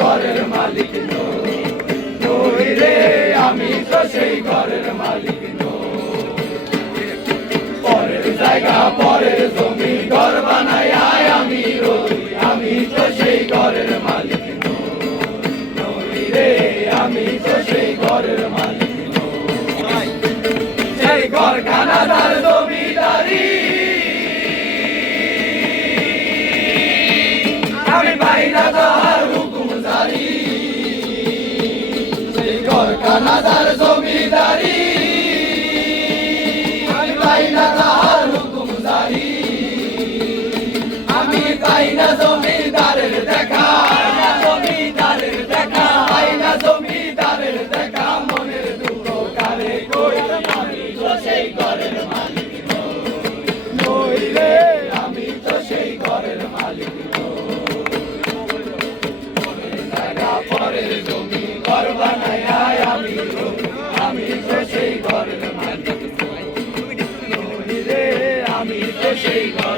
ঘরের মালিক নই রে, আমি তো সেই ঘরের মালিক নই। পরের জায়গা পরের জমি ঘর বানায় আমি রই, আমি তো সেই ঘরের মালিক নই রে, আমি তো সেই ঘরের মালিক নই। সেই ঘরখানা তার জমিদারি আমি পাই না তার হুকুম জারি, সেই ঘরখানা তার জমিদারি আমি পাই না তার হুকুম জারি। আমি পাই না জমিদারের দেখা, জমিদারের দেখা, পাই না জমিদারের দেখা, মনের দুঃখ কারে কই, আমি তো সেই ঘরের মালিক নই রে, আমি তো সেই ঘরের মালিক পরের জমি ঘর বানায় আমি রই, আমি তো সেই ঘরের মালিক নই রে, আমি তো সেই ঘর